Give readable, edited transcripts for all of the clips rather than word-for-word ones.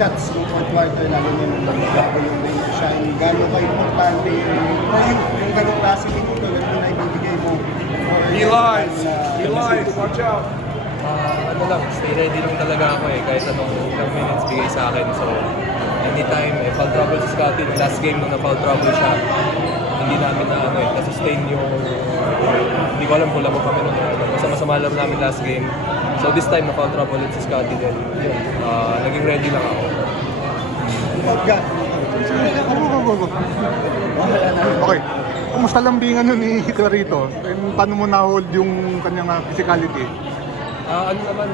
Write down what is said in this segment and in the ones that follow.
shots ng fourth quarter, lalo na yung bago yung Ranger Shine, gano'n ka-importante yung ganong klase ng tulad na ibibigay mo? Eli, watch out! Ano lang, stay ready lang talaga ako kahit anong ilang minutes bigay sa akin. So, anytime, foul trouble si Scotty, last game nung na-foul trouble siya, hindi namin na-sustain yung, hindi ko alam kung labog kami nung masama lang namin last game. So this time, na-foul trouble ulit si Scotty din. Yun, naging ready lang ako. Pagka, Okay. Kumusta lambingan nun ni Clarito? And paano mo na-hold yung kanyang physicality? Ano naman,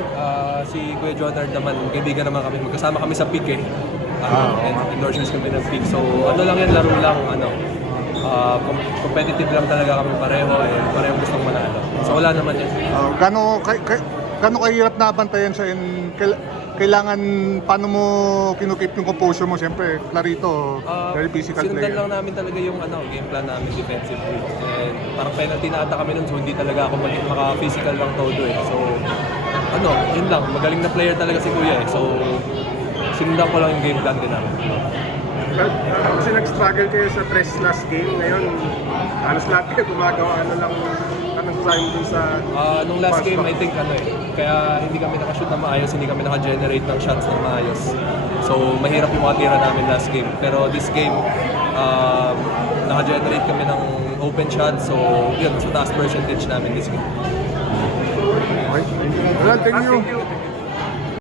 si Kuya Jonard naman, kaibigan naman kami. Magkasama kami sa peak and endorsements kami ng peak. So ano lang yan, laro lang, competitive lang talaga kami pareho and parehong gustong manalo. So wala naman yan. Gano'ng kahirap na bantayan siya and kailangan, paano mo kinukip yung composure mo? Siyempre, Clarito, very physical Sinundan player. lang namin talaga yung game plan namin defensively. And parang penalty na ata kami nun, so hindi talaga ako maging maka-physical lang todo So, yun lang. Magaling na player talaga si Kuya So, sinundan ko lang yung game plan din namin. Kasi nag-struggle kayo sa press last game, ngayon halos lahat kayo gumagawa, anong time dun sa... Nung last game, I think kaya hindi kami nakashoot na maayos, hindi kami naka-generate ng shots na maayos. So, mahirap yung mga tira namin last game. Pero this game, naka-generate kami ng open shots. So, yun, mas mataas percentage namin this game. Okay. Well, thank you.